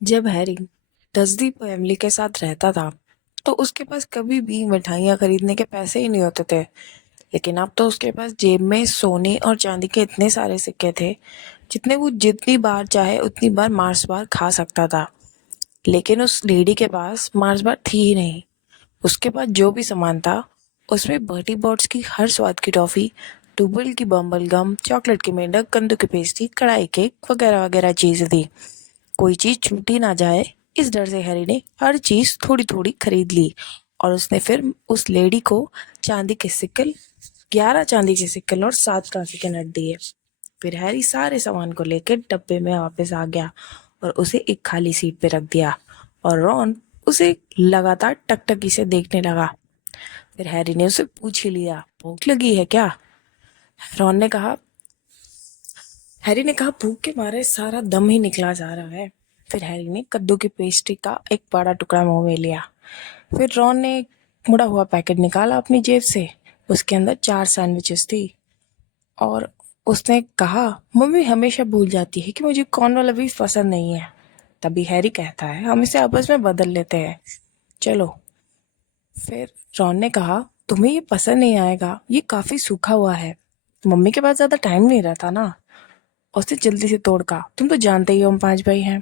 जब Harry dusty family के साथ रहता था तो उसके पास कभी भी मिठाइयाँ खरीदने के पैसे ही नहीं होते थे। लेकिन अब तो उसके पास जेब में सोने और चांदी के इतने सारे सिक्के थे जितने वो जितनी बार चाहे उतनी बार मार्स बार खा सकता था। लेकिन उस लेडी के पास मार्स बार थी ही नहीं। उसके पास जो भी सामान था उसमें बर्टी बॉट्स की हर स्वाद की टॉफ़ी, डुबल की बम्बल गम, चॉकलेट की मेंढक, कद्दू की पेस्ट्री, कढ़ाई केक वगैरह वगैरह चीज़ें थी। कोई चीज़ छूटी ना जाए इस डर से हैरी ने हर चीज़ थोड़ी थोड़ी खरीद ली। और उसने फिर उस लेडी को चांदी के सिक्कल 11 चांदी के सिक्कल और 7 कांसे के नट दिए। फिर हैरी सारे सामान को लेकर डब्बे में वापस आ गया और उसे एक खाली सीट पे रख दिया। और रॉन उसे लगातार टकटकी से देखने लगा। फिर हैरी ने उसे पूछ ही लिया, भूख लगी है क्या? रॉन ने कहा हैरी ने कहा, भूख के मारे सारा दम ही निकला जा रहा है। फिर हैरी ने कद्दू की पेस्ट्री का एक बड़ा टुकड़ा मुंह में लिया। फिर रॉन ने एक मुड़ा हुआ पैकेट निकाला अपनी जेब से। उसके अंदर 4 सैंडविचेस थी और उसने कहा, मम्मी हमेशा भूल जाती है कि मुझे कॉर्न वाला बीफ पसंद नहीं है। तभी हैरी कहता है, हम इसे आपस में बदल लेते हैं, चलो। फिर रॉन ने कहा, तुम्हें ये पसंद नहीं आएगा, ये काफी सूखा हुआ है। मम्मी के पास ज्यादा टाइम नहीं रहता ना। उसने जल्दी से तोड़ कहा, तुम तो जानते ही हो हम 5 भाई हैं।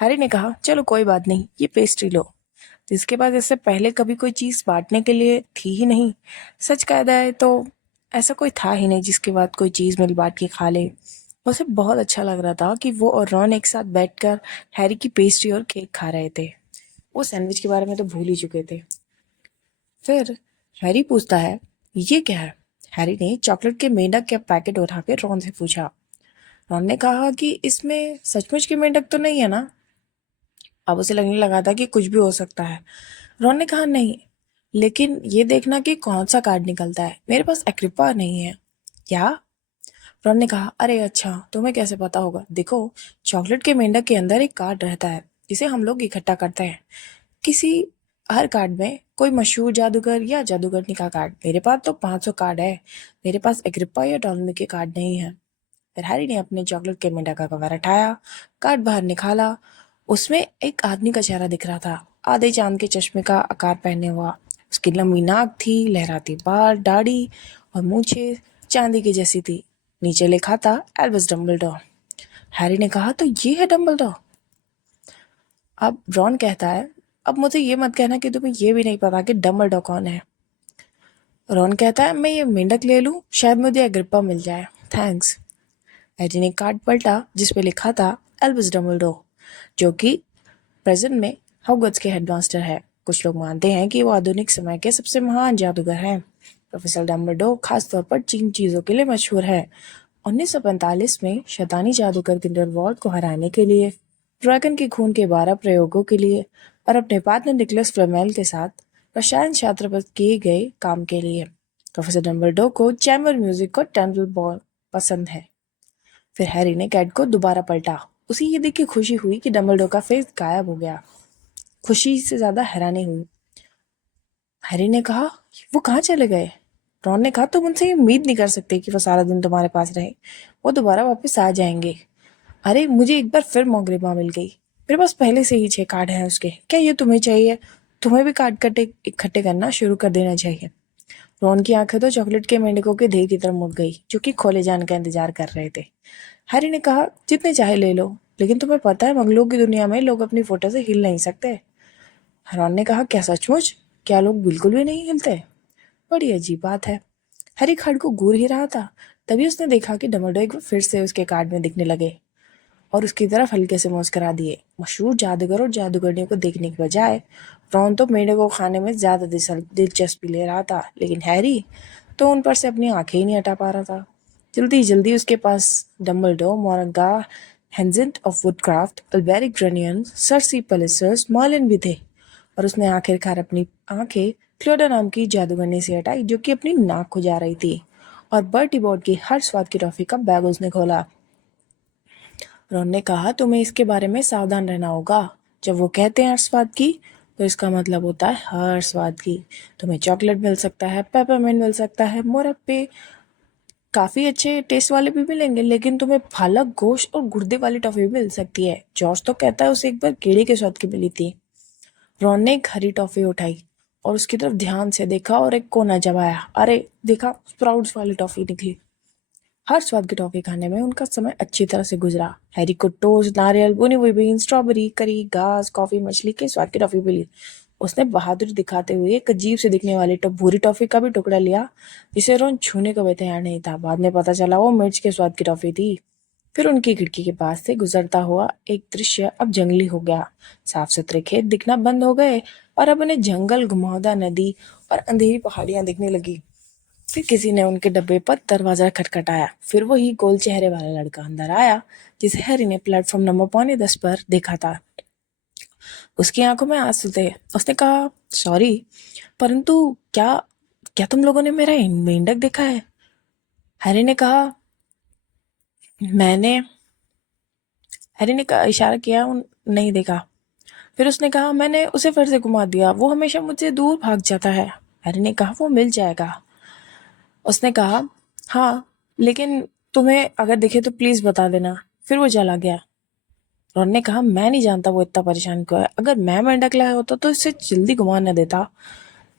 हैरी ने कहा, चलो कोई बात नहीं, ये पेस्ट्री लो। जिसके पास इससे पहले कभी कोई चीज़ बांटने के लिए थी ही नहीं। सच कहता है तो ऐसा कोई था ही नहीं जिसके बाद कोई चीज़ मिल बांट के खा ले। उसे बहुत अच्छा लग रहा था कि वो और रॉन एक साथ बैठकर हैरी की पेस्ट्री और केक खा रहे थे। वो सैंडविच के बारे में तो भूल ही चुके थे। फिर हैरी पूछता है, ये क्या है? हैरी ने चॉकलेट के मेंढक के पैकेट उठा के रॉन से पूछा। रॉन ने कहा कि इसमें सचमुच की मेंढक तो नहीं है ना? अब उसे लगने लगा था कि कुछ भी हो सकता है। रॉन ने कहा, नहीं, लेकिन ये देखना कि कौन सा कार्ड निकलता है। मेरे पास एग्रिप्पा नहीं है। क्या? रॉन ने कहा, अरे अच्छा, तुम्हें कैसे पता होगा? देखो, चॉकलेट के मेंढक के अंदर एक कार्ड रहता है जिसे हम लोग इकट्ठा करते हैं। किसी हर कार्ड में कोई मशहूर जादूगर या जादूगरनी का कार्ड। मेरे पास तो 500 कार्ड है। मेरे पास एग्रिप्पा या टॉलमी के कार्ड नहीं है। फिर हैरी ने अपने चॉकलेट के मेंढक का कवर हटाया, कार्ड बाहर निकाला। उसमें एक आदमी का चेहरा दिख रहा था, आधे चांद के चश्मे का आकार पहने हुआ। उसकी लंबी नाक थी, लहराती बाल, दाढ़ी और मूछें चांदी की जैसी थी। नीचे लिखा था, एल्विस डम्बलडोर। हैरी ने कहा, तो ये है डम्बलडोर? अब रॉन कहता है, अब मुझे ये मत कहना कि तुम्हें ये भी नहीं पता कि डम्बलडोर कौन है। रॉन कहता है, मैं ये मेंढक ले लूं, शायद मुझे अग्रिप्पा मिल जाए। थैंक्स। हैरी ने कार्ड पलटा जिसपे लिखा था, एल्विस डम्बलडोर, जो कि प्रेजेंट में हॉगवर्ट्स के हेडमास्टर है। कुछ लोग मानते हैं कि वो आधुनिक समय के सबसे महान जादूगर हैं। प्रोफेसर डम्बलडोर खासतौर पर जिन चीज़ों के लिए मशहूर है। 1945 में शैतानी जादूगर ग्रिंडेलवाल्ड को हराने के लिए, ड्रैगन के खून के 12 प्रयोगों के लिए और अपने पार्टनर निकोलस फ्लेमेल के साथ रसायन शास्त्र पर किए गए काम के लिए। प्रोफेसर डम्बलडोर को चैम्बर म्यूजिक और टेम्पल बॉल पसंद है। फिर हैरी ने कैट को दोबारा पलटा। उसे ये देख के खुशी हुई कि डम्बलडोर का फेस गायब हो गया। खुशी से ज्यादा हैरानी हुई। हैरी ने कहा, वो कहाँ चले गए? रॉन ने कहा, तुम उनसे ये उम्मीद नहीं कर सकते कि वो सारा दिन तुम्हारे पास रहे। वो दोबारा वापस आ जाएंगे। अरे, मुझे एक बार फिर मोगरेबा मिल गई। मेरे पास पहले से ही 6 कार्ड हैं उसके। क्या ये तुम्हें चाहिए? तुम्हें भी कार्ड कट्टे इकट्ठे करना शुरू कर देना चाहिए। रॉन की आंखें तो चॉकलेट के मेंढकों के ढेर की तरफ मुड़ गई जो कि खोले जाने का इंतजार कर रहे थे। हैरी ने कहा, जितने चाहे ले लो, लेकिन तुम्हें पता है मंगलों की दुनिया में लोग अपनी फोटो से हिल नहीं सकते। रॉन ने कहा, क्या सचमुच? क्या लोग बिल्कुल भी नहीं हिलते? बड़ी अजीब बात है। हैरी कार्ड को घूर ही रहा था, तभी उसने देखा कि डम्बलडोर एक बार फिर से उसके कार्ड में दिखने लगे और उसकी तरफ हल्के से मुस्कुरा दिए। मशहूर जादूगर और जादूगरनियों को देखने के बजाय रॉन तो मेढक को खाने में ज्यादा दिलचस्पी ले रहा था, लेकिन हैरी तो उन पर से अपनी आंखें ही नहीं हटा पा रहा था। जल्दी जल्दी उसके पास Dumbledore, Morgana Hengist of Woodcroft, Alberic Grunnion, Circe Paracelsus, Merlin भी थे। और उसने आखिरकार अपनी आंखें क्लोडा नाम की जादूगरनी से हटाई जो कि अपनी नाक खुजा रही थी। और बर्टी बोर्ड की हर स्वाद की टॉफी का बैग उसने खोला। रॉन ने कहा, तुम्हें इसके बारे में सावधान रहना होगा। जब वो कहते हैं हर स्वाद की, तो इसका मतलब होता है हर स्वाद की। तुम्हें चॉकलेट मिल सकता है, पेपरमिंट मिल सकता है, मुरब्बे, काफी अच्छे टेस्ट वाले भी मिलेंगे, लेकिन तुम्हें पालक गोश्त और गुर्दे वाली टॉफी भी मिल सकती है। जॉर्ज तो कहता है उसे एक बार कीड़े के स्वाद की मिली थी। रॉन ने एक हरी टॉफी उठाई और उसकी तरफ ध्यान से देखा और एक कोना चबाया। अरे देखा, स्प्राउट्स वाली टॉफी निकली। हर स्वाद की टॉफी खाने में उनका समय अच्छी तरह से गुजरा। हैरी को टोस्ट, नारियल, भुनी हुई बीन, स्ट्रॉबेरी, करी, घास, कॉफी, मछली के स्वाद की टॉफी मिली। उसने बहादुरी दिखाते हुए एक अजीब से दिखने वाली भूरी टॉफी का भी टुकड़ा लिया, जिसे रोन छूने को भी तैयार नहीं था। बाद में पता चला वो मिर्च के स्वाद की टॉफी थी। फिर उनकी खिड़की के पास से गुजरता हुआ एक दृश्य अब जंगली हो गया। साफ सुथरे खेत दिखना बंद हो गए और अब उन्हें जंगल, घुमावदार नदी और अंधेरी पहाड़ियां दिखने लगी। फिर किसी ने उनके डब्बे पर दरवाजा खटखटाया। फिर वही गोल चेहरे वाला लड़का अंदर आया, जिसे हैरी ने प्लेटफॉर्म नंबर 9:45 पर देखा था। उसकी आंखों में आंसू थे। उसने कहा, सॉरी, परंतु क्या क्या तुम लोगों ने मेरा मेंढक देखा है? हैरी ने कहा, मैंने हैरी ने कहा, इशारा किया, नहीं देखा। फिर उसने कहा, मैंने उसे फिर से घुमा दिया, वो हमेशा मुझसे दूर भाग जाता है। हैरी ने कहा, वो मिल जाएगा। उसने कहा, हाँ, लेकिन तुम्हें अगर दिखे तो प्लीज बता देना। फिर वो चला गया। रॉन ने कहा, मैं नहीं जानता वो इतना परेशान क्यों है। अगर मैं मेंढक लाया होता तो इसे जल्दी घुमा न देता।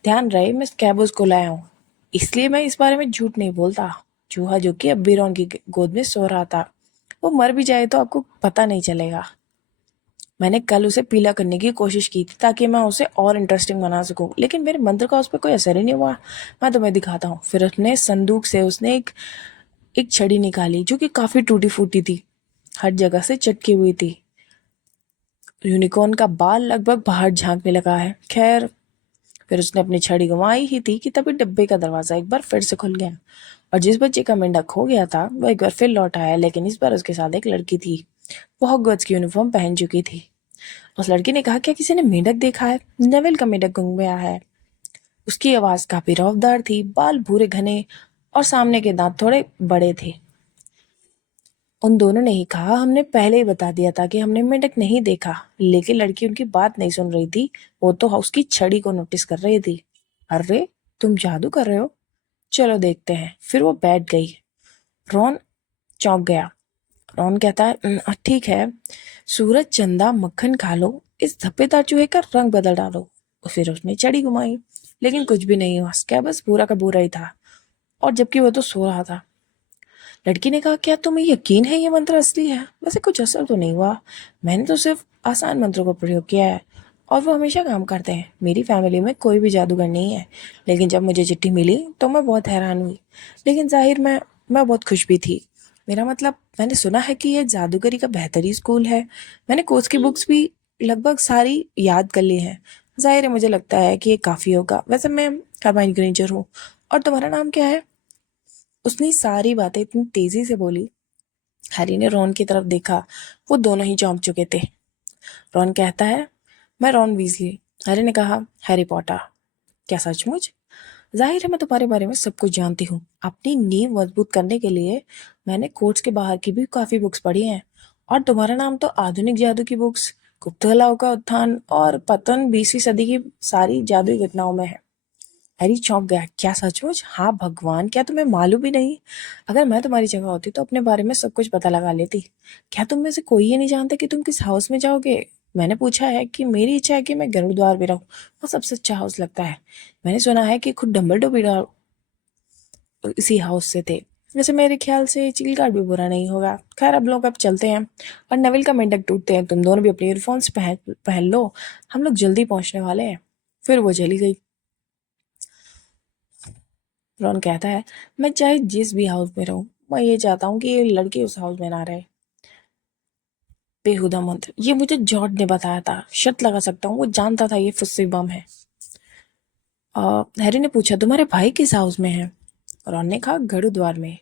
ध्यान रहे, मैं स्कैबर्स को लाया हूँ, इसलिए मैं इस बारे में झूठ नहीं बोलता। चूहा जो कि अब भी रॉन की गोद में सो रहा था, वो मर भी जाए तो आपको पता नहीं चलेगा। मैंने कल उसे पीला करने की कोशिश की थी ताकि मैं उसे और इंटरेस्टिंग बना सकूं, लेकिन मेरे मंत्र का उस पर कोई असर ही नहीं हुआ। मैं तुम्हें दिखाता हूँ। फिर अपने संदूक से उसने एक छड़ी निकाली जो कि काफी टूटी फूटी थी, हर जगह से चटकी हुई थी। यूनिकॉर्न का बाल लगभग बाहर झांकने लगा है। खैर, फिर उसने अपनी छड़ी घुमाई ही थी कि तभी डब्बे का दरवाजा एक बार फिर से खुल गया और जिस बच्चे का मेंढक खो गया था वो एक बार फिर लौट आया, लेकिन इस बार उसके साथ एक लड़की थी। वो हॉगवर्ट्स की यूनिफॉर्म पहन चुकी थी। उस लड़की ने कहा, क्या किसी ने मेंढक देखा है? नेविल का मेंढक गुम गया है। उसकी आवाज काफी रौबदार थी, बाल भूरे घने और सामने के दांत थोड़े बड़े थे। उन दोनों ने ही कहा, हमने पहले ही बता दिया था कि हमने मेंढक नहीं देखा। लेकिन लड़की उनकी बात नहीं सुन रही थी। वो तो उसकी छड़ी को नोटिस कर रही थी। अरे, तुम जादू कर रहे हो? चलो देखते हैं। फिर वो बैठ गई। रॉन चौंक गया। रॉन कहता है, ठीक है, सूरज, चंदा, मक्खन खा लो, इस धब्बेदार चूहे का रंग बदल डालो। फिर उसने छड़ी घुमाई, लेकिन कुछ भी नहीं हुआ। स्कैबर्स पूरा का पूरा ही था, और जबकि वो तो सो रहा था। लड़की ने कहा, क्या तुम्हें यकीन है ये मंत्र असली है? वैसे कुछ असर तो नहीं हुआ। मैंने तो सिर्फ आसान मंत्रों का प्रयोग किया है और वो हमेशा काम करते हैं। मेरी फैमिली में कोई भी जादूगर नहीं है। लेकिन जब मुझे चिट्ठी मिली तो मैं बहुत हैरान हुई, लेकिन जाहिर मैं बहुत खुश भी थी। मेरा मतलब, मैंने सुना है कि यह जादूगरी का बेहतरीन स्कूल है। मैंने कोर्स की बुक्स भी लगभग सारी याद कर ली हैं। जाहिर है, मुझे लगता है कि ये काफ़ी होगा। वैसे मैं हरमाइनी ग्रेंजर हूँ। और तुम्हारा नाम क्या है? उसने सारी बातें इतनी तेजी से बोली, हैरी ने रॉन की तरफ देखा। वो दोनों ही चौंक चुके थे। रॉन कहता है, मैं रॉन वीजली। हैरी ने कहा, हैरी पॉटर। क्या सचमुच? जाहिर है मैं तुम्हारे बारे में सब कुछ जानती हूँ। अपनी नींव मजबूत करने के लिए मैंने कोर्ट्स के बाहर की भी काफी बुक्स पढ़ी हैं। और तुम्हारा नाम तो आधुनिक जादू की बुक्स, गुप्त कलाओं का उत्थान और पतन 20वीं सदी की सारी जादुई घटनाओं में है। हैरी चौंक गया। क्या सचमुच? हाँ भगवान, क्या तुम्हें मालूम भी नहीं? अगर मैं तुम्हारी जगह होती तो अपने बारे में सब कुछ पता लगा लेती। क्या तुम में से कोई ये नहीं जानता कि तुम किस हाउस में जाओगे? मैंने पूछा है कि मेरी इच्छा है कि मैं गरुड़ द्वार में रहूं। वो सबसे अच्छा हाउस लगता है। मैंने सुना है कि खुद डम्बलडोर भी इसी हाउस से थे। वैसे मेरे ख्याल से चील गार्ड भी बुरा नहीं होगा। खैर, अब लोग अब चलते हैं और नविल का मेंढक टूटते हैं। तुम दोनों भी अपने ईयरफोन्स पहन पहन लो, हम लोग जल्दी पहुंचने वाले हैं। फिर वो चली गई। रॉन कहता है, मैं चाहे जिस भी हाउस में रहूं, मैं ये चाहता हूँ कि ये लड़की उस हाउस में ना रहे। बेहुदा मंत्र, ये मुझे जॉर्ज ने बताया था। शर्त लगा सकता हूँ वो जानता था ये फुस्सी बम है। हैरी ने पूछा, तुम्हारे भाई किस हाउस में है? रॉन ने कहा, गुरुद्वार में।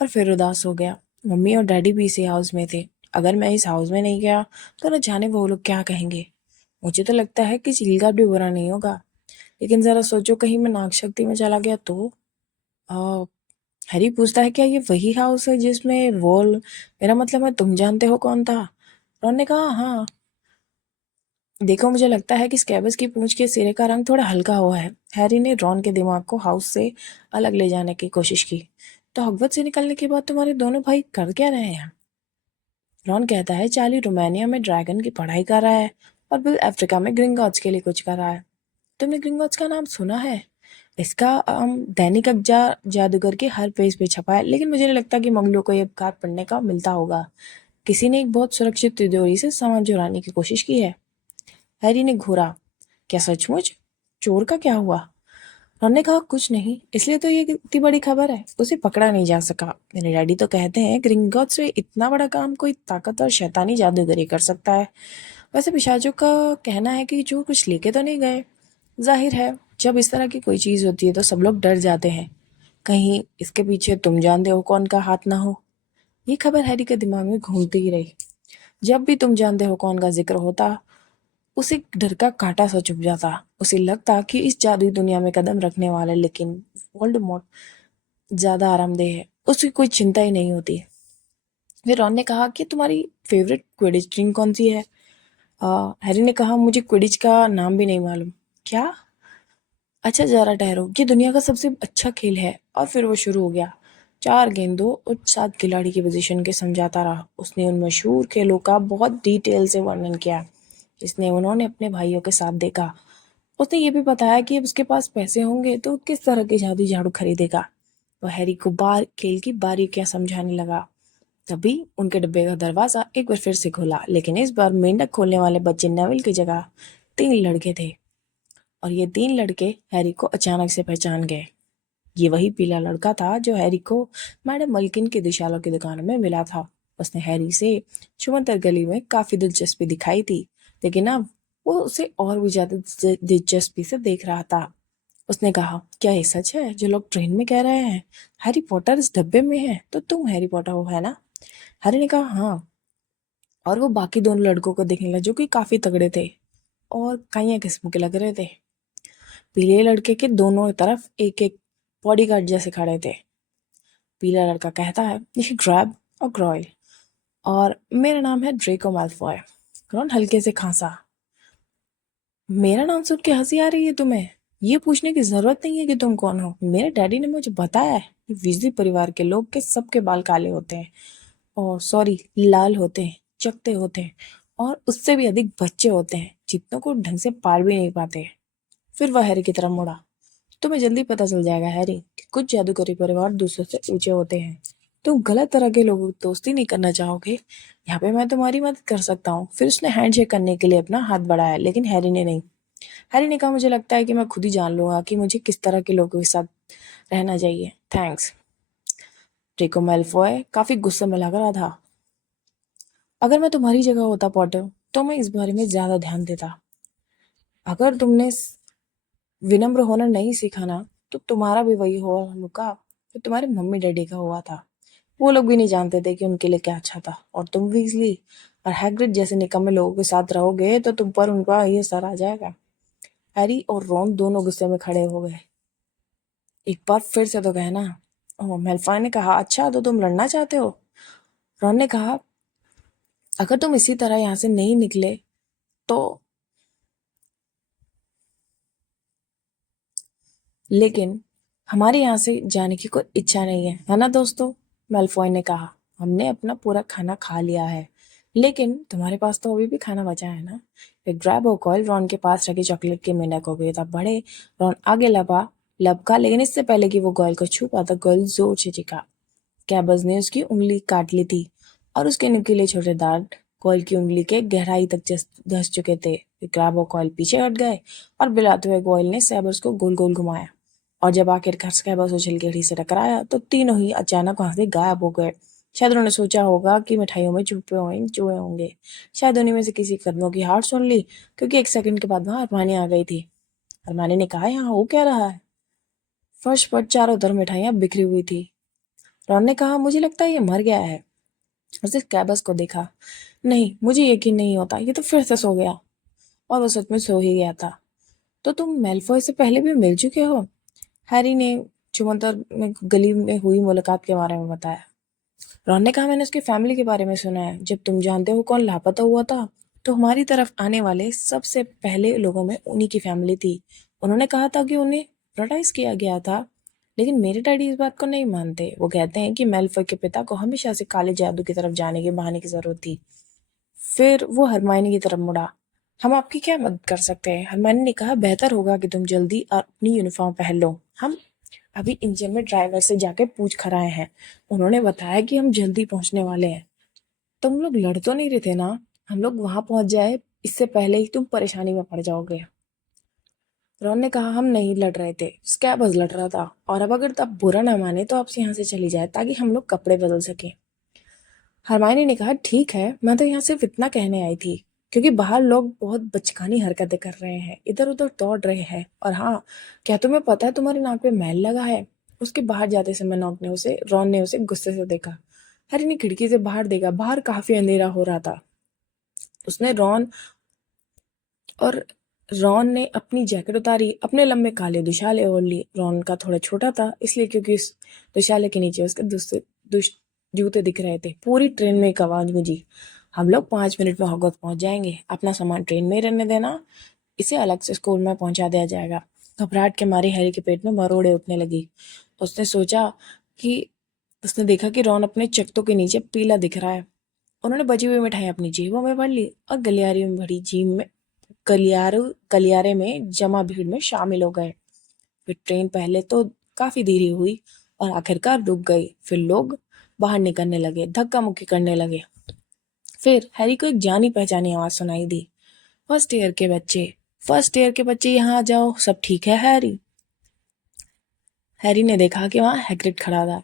और फिर उदास हो गया। मम्मी और डैडी भी इसी हाउस में थे। अगर मैं इस हाउस में नहीं गया तो न जाने वो लोग क्या कहेंगे। मुझे तो लगता है कि चिल्का भी बुरा नहीं होगा, लेकिन जरा सोचो, कहीं मैं नाग शक्ति में चला गया तो। आ, हैरी पूछता है, क्या ये वही हाउस है जिसमें वोल, मेरा मतलब है तुम जानते हो कौन था? रॉन ने कहा, हाँ। देखो, मुझे लगता है कि स्कैबस की पूंछ के सिरे का रंग थोड़ा हल्का हुआ है। हैरी ने रॉन के दिमाग को हाउस से अलग ले जाने की कोशिश की। तो हॉगवर्ट्स से निकलने के बाद तुम्हारे दोनों भाई कर क्या रहे हैं? रॉन कहता है चार्ली रोमानिया में ड्रैगन की पढ़ाई कर रहा है और बिल अफ्रीका में ग्रिंगॉट्स के लिए कुछ कर रहा है। तुमने ग्रिंगॉट्स का नाम सुना है? इसका दैनिक जादूगर के हर पेज पे छपा है, लेकिन मुझे नहीं लगता कि मंगलों को ये उपकार पढ़ने का मिलता होगा। किसी ने एक बहुत सुरक्षित तिजोरी से सामान चुराने की कोशिश की है। हैरी ने घूरा। क्या सचमुच? चोर का क्या हुआ? रॉन ने कहा कुछ नहीं, इसलिए तो ये इतनी बड़ी खबर है। उसे पकड़ा नहीं जा सका। मेरे डैडी तो कहते हैं ग्रिंगॉट्स में इतना बड़ा काम कोई ताकतवर शैतानी जादूगरी कर सकता है। वैसे पिशाचों का कहना है कि चोर कुछ लेके तो नहीं गए। जाहिर है, जब इस तरह की कोई चीज होती है तो सब लोग डर जाते हैं। कहीं इसके पीछे तुम जानते हो कौन का हाथ ना हो। ये खबर हैरी के दिमाग में घूमती ही रही। जब भी तुम जानते हो कौन का जिक्र होता, उसे डर का कांटा सा चुभ जाता। उसे लगता कि इस जादुई दुनिया में कदम रखने वाला लेकिन वोल्डेमॉर्ट ज्यादा आरामदेह है। उसकी कोई चिंता ही नहीं होती। फिर रॉन ने कहा कि तुम्हारी फेवरेट क्विडिच टीम कौन सी है? हैरी ने कहा मुझे क्विडिच का नाम भी नहीं मालूम। क्या? अच्छा जरा ठहरो, ये दुनिया का सबसे अच्छा खेल है। और फिर वो शुरू हो गया। 4 गेंदों और 7 खिलाड़ी की पोजीशन के समझाता रहा। उसने उन मशहूर खेलों का बहुत डिटेल से वर्णन किया जिसने उन्होंने अपने भाइयों के साथ देखा। उसने ये भी बताया कि अब उसके पास पैसे होंगे तो किस तरह के जादुई झाड़ू खरीदेगा। वह हैरी को खेल की बारीकियां समझाने लगा। तभी उनके डब्बे का दरवाजा एक बार फिर से खुला, लेकिन इस बार मेंढक खोलने वाले बच्चे नेविल की जगह 3 लड़के थे। और ये 3 लड़के हैरी को अचानक से पहचान गए। ये वही पीला लड़का था जो हैरी को मैडम मल्किन की दिशालों की दुकान में मिला था। उसने हैरी से छुमंतर गली में काफी दिलचस्पी दिखाई थी, लेकिन अब वो उसे और भी ज्यादा दिलचस्पी से देख रहा था। उसने कहा, क्या ये सच है जो लोग ट्रेन में कह रहे हैं? हैरी पॉटर इस डब्बे में है, तो तुम हैरी पॉटर हो, है ना? हैरी ने कहा हाँ। और वो बाकी दोनों लड़कों को देखने लगा जो कि काफी तगड़े थे और काइया किस्म के लग रहे थे। पीले लड़के के दोनों तरफ एक एक बॉडीगार्ड जैसे खड़े थे। पीला लड़का कहता है, ये ग्रैब और ग्रॉयल और मेरा नाम है ड्रेको मैल्फॉय। रॉन हल्के से खांसा। मेरा नाम सुन के हंसी आ रही है तुम्हें? ये पूछने की जरूरत नहीं है कि तुम कौन हो। मेरे डैडी ने मुझे बताया है कि वीजली परिवार के लोग के सबके बाल काले होते हैं, और सॉरी लाल होते हैं, चकते होते हैं, और उससे भी अधिक बच्चे होते हैं जितनों को ढंग से पाल भी नहीं पाते। फिर वह हैरी की तरफ मुड़ा। तुम्हें जल्दी पता चल जाएगा हैरी कि कुछ जादूगरी परिवार दूसरों से ऊंचे होते हैं। तुम गलत तरह के लोगों की दोस्ती नहीं करना चाहोगे? यहाँ पे मैं तुम्हारी मदद कर सकता हूँ। फिर उसने हैंडशेक करने के लिए अपना हाथ बढ़ाया, लेकिन हैरी ने नहीं। हैरी ने कहा, मुझे लगता है कि मैं खुद ही जान लूंगा कि मुझे किस तरह के लोगों के साथ रहना चाहिए। थैंक्स। ड्रेको मैल्फॉय काफी गुस्से में लग रहा था। अगर मैं तुम्हारी जगह होता पॉटर, तो मैं इस बारे में ज्यादा ध्यान देता। अगर तुमने विनम्र होना नहीं सीखा ना, तो तुम्हारा भी वही हो लुका जो तुम्हारे मम्मी डैडी का हुआ था। वो लोग भी नहीं जानते थे कि उनके लिए क्या अच्छा था, और तुम वीजली और हैग्रिड जैसे निकम्मे लोगों के साथ रहोगे तो तुम पर उनका ये सर आ जाएगा। हैरी और रॉन दोनों गुस्से में खड़े हो गए। एक बार फिर से तो कहना। ओह, मेलफॉय ने कहा, अच्छा तो तुम लड़ना चाहते हो? रॉन ने कहा, अगर तुम इसी तरह यहाँ से नहीं निकले तो। लेकिन हमारे यहाँ से जाने की कोई इच्छा नहीं है ना दोस्तों? मेलफॉय ने कहा, हमने अपना पूरा खाना खा लिया है, लेकिन तुम्हारे पास तो अभी भी खाना बचा है ना? फिर ग्रैब और कॉयल रॉन के पास रखी चॉकलेट के मेंढक को भी तब बढ़े। रॉन आगे लपका, लेकिन इससे पहले कि वो गोयल को छू पाता, गोयल जोर से चिढ़ा। कैबज ने उसकी उंगली काट ली थी और उसके नुकीले छोटे दांत कॉयल की उंगली के गहराई तक धंस चुके थे। फिर क्रैब और कॉयल पीछे हट गए और बिलाते हुए कॉयल ने सैबर्स को गोल गोल घुमाया, और जब आखिरकार स्कैबर्स उछल के घड़ी से टकराया तो तीनों ही अचानक वहां से गायब हो गए। शायद उन्होंने सोचा होगा कि मिठाइयों में छुपे हुए चूहे होंगे। शायद उन्हीं में से किसी कदमों की हार सुन ली, क्योंकि एक सेकंड के बाद वहां अरमानी आ गई थी। अरमानी ने कहा, यहाँ हो क्या रहा है? फर्श पर चारों तरफ मिठाइयां बिखरी हुई थी। रॉन ने कहा, मुझे लगता है ये मर गया है। उसने कैबस को देखा। नहीं, मुझे यकीन नहीं होता, ये तो फिर से सो गया। और वो सच में सो ही गया था। तो तुम मेलफॉय से पहले भी मिल चुके हो? हैरी ने चुमंतर में गली में हुई मुलाकात के बारे में बताया। रॉन ने कहा, मैंने उसकी फैमिली के बारे में सुना है। जब तुम जानते हो कौन लापता हुआ था, तो हमारी तरफ आने वाले सबसे पहले लोगों में उन्हीं की फैमिली थी। उन्होंने कहा था कि उन्हें प्रोटाइज किया गया था लेकिन मेरे डैडी इस बात को नहीं मानते। वो कहते हैं कि मेलफॉय के पिता को हमेशा से काले जादू की तरफ जाने के बहाने की जरूरत थी। फिर वो हरमाइनी की तरफ मुड़ा। हम आपकी क्या मदद कर सकते हैं? हरमाइनी ने कहा, बेहतर होगा कि तुम जल्दी अपनी यूनिफॉर्म पहन लो। हम अभी इंजन में ड्राइवर से जाके पूछ कर आए हैं। उन्होंने बताया कि हम जल्दी पहुंचने वाले हैं। तुम लोग लड़ तो नहीं रहे थे ना? हम लोग वहां पहुंच जाए इससे पहले ही तुम परेशानी में पड़ जाओगे। रॉन ने कहा, हम नहीं लड़ रहे थे, स्कैबर्स लड़ रहा था। और अब अगर आप बुरा ना माने तो आपसे यहाँ से चली जाए ताकि हम लोग कपड़े बदल सकें। हरमाइनी ने कहा, ठीक है, मैं तो यहाँ सिर्फ इतना कहने आई थी क्योंकि बाहर लोग बहुत बचकानी हरकतें कर रहे हैं, इधर उधर दौड़ रहे हैं। और हाँ, क्या तुम्हें पता है तुम्हारी नाक पे मैल लगा है? उसके बाहर जाते समय रॉन ने उसे गुस्से से देखा। हैरी ने खिड़की से बाहर देखा। बाहर काफी अंधेरा हो रहा था। उसने रॉन और रॉन ने अपनी जैकेट उतारी, अपने लंबे काले दुशाले ओढ़ लिए। रॉन का थोड़ा छोटा था इसलिए, क्योंकि उस दुशाले के नीचे उसके दूसरे दुश जूते दिख रहे थे। पूरी ट्रेन में एक आवाज गूंजी, हम लोग 5 मिनट में हॉगवर्ट्स पहुंच जाएंगे। अपना सामान ट्रेन में ही रहने देना, इसे अलग से स्कूल में पहुंचा दिया जाएगा। घबराहट के मारे हैरी के पेट में मरोड़े उठने लगी। उसने सोचा कि उसने देखा कि रॉन अपने चकतों के नीचे पीला दिख रहा है। उन्होंने बची हुई मिठाई अपनी जेबों में भर ली और गलियारे में जमा भीड़ में शामिल हो गए। फिर ट्रेन पहले तो काफी देरी हुई और आखिरकार रुक गई। फिर लोग बाहर निकलने लगे, धक्का मुक्की करने लगे। फिर हैरी को एक जानी पहचानी आवाज सुनाई दी, फर्स्ट ईयर के बच्चे, फर्स्ट ईयर के बच्चे यहाँ आ जाओ, सब ठीक है हैरी? हैरी ने देखा कि वहां हैग्रिड खड़ा था।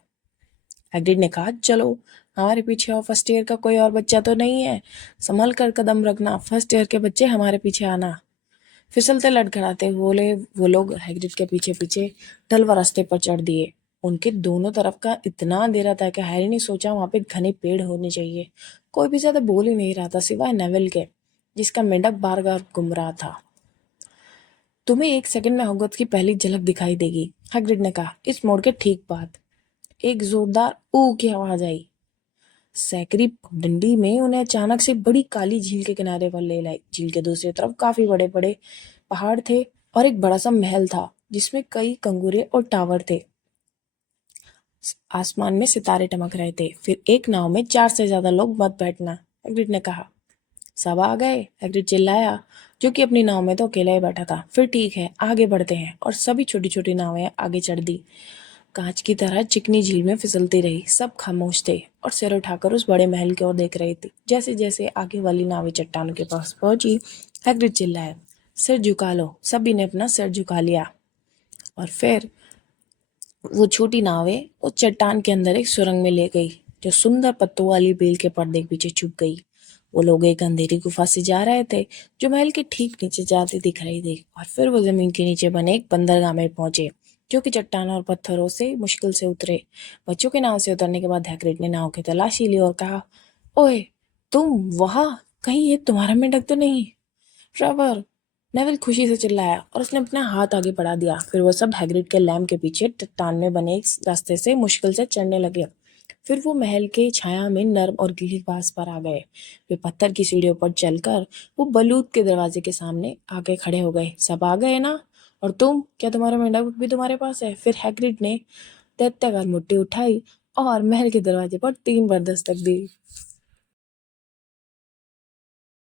हैग्रिड ने कहा, चलो हमारे पीछे आओ, फर्स्ट ईयर का कोई और बच्चा तो नहीं है? संभल कर कदम रखना, फर्स्ट ईयर के बच्चे हमारे पीछे आना। फिसलते लड़खड़ाते वो लोग हैग्रिड के पीछे पीछे ढलवा रास्ते पर चढ़ दिए। उनके दोनों तरफ का इतना अंधेरा था कि हैरी ने सोचा वहां पे घने पेड़ होने चाहिए। कोई भी ज्यादा बोल ही नहीं रहा था सिवाय नेविल के, जिसका मेंढक बार बार घूम रहा था। तुम्हें 1 सेकंड में हॉगवर्ट्स की पहली झलक दिखाई देगी, हैग्रिड ने कहा, इस मोड़ के ठीक बाद। एक जोरदार ऊ की आवाज आई। सैकड़ी पगडंडी में उन्हें अचानक से बड़ी काली झील के किनारे पर ले लाई। झील के दूसरी तरफ काफी बड़े बड़े पहाड़ थे और एक बड़ा सा महल था जिसमें कई कंगूरे और टावर थे। आसमान में सितारे टमक रहे थे। फिर एक नाव में 4 से ज्यादा लोग मत बैठना, हैग्रिड ने कहा। सब आ गए, हैग्रिड चिल्लाया, जो कि अपनी नाव में तो अकेला ही बैठा था। फिर ठीक है, आगे बढ़ते हैं। और सभी छोटी छोटी नावें आगे चढ़ दी। कांच की तरह चिकनी झील में फिसलती रही। सब खामोश थे और सिर उठाकर उस बड़े महल की ओर देख रही थी। जैसे जैसे आगे वाली नावें चट्टानों के पास पहुंची, हैग्रिड चिल्लाया, सिर झुका लो। सभी ने अपना सिर झुका लिया। और फिर वो छोटी नावें उस चट्टान के अंदर एक सुरंग में ले गई, जो सुंदर पत्तों वाली बेल के पर्दे के पीछे छुप गई। वो लोग एक अंधेरी गुफा से जा रहे थे जो महल के ठीक नीचे जाती दिख रही थी। और फिर वो जमीन के नीचे बने एक बंदरगाह में पहुंचे, जो कि चट्टान और पत्थरों से मुश्किल से उतरे। बच्चों के नाव से उतरने के बाद हैग्रिड ने नाव की तलाशी ली और कहा, ओए, तुम वहां, कहीं ये तुम्हारा मेंढक तो नहीं? ट्रेवर, नेविल खुशी से चिल्लाया और उसने अपना हाथ आगे बढ़ा दिया। फिर वो सब हैग्रिड के लैम्प के पीछे चट्टान में बने एक रास्ते से मुश्किल से चढ़ने लगे। फिर वो महल के छाया में नर्म और गीली घास पर आ गए। वे पत्थर की सीढ़ियों पर चलकर वो बलूत के दरवाजे के सामने आके खड़े हो गए। सब आ गए ना? और तुम, क्या तुम्हारा मेंढक भी तुम्हारे पास है? फिर हैग्रिड ने दैत्याकार मुट्ठी उठाई और महल के दरवाजे पर 3 बार दस्तक दी।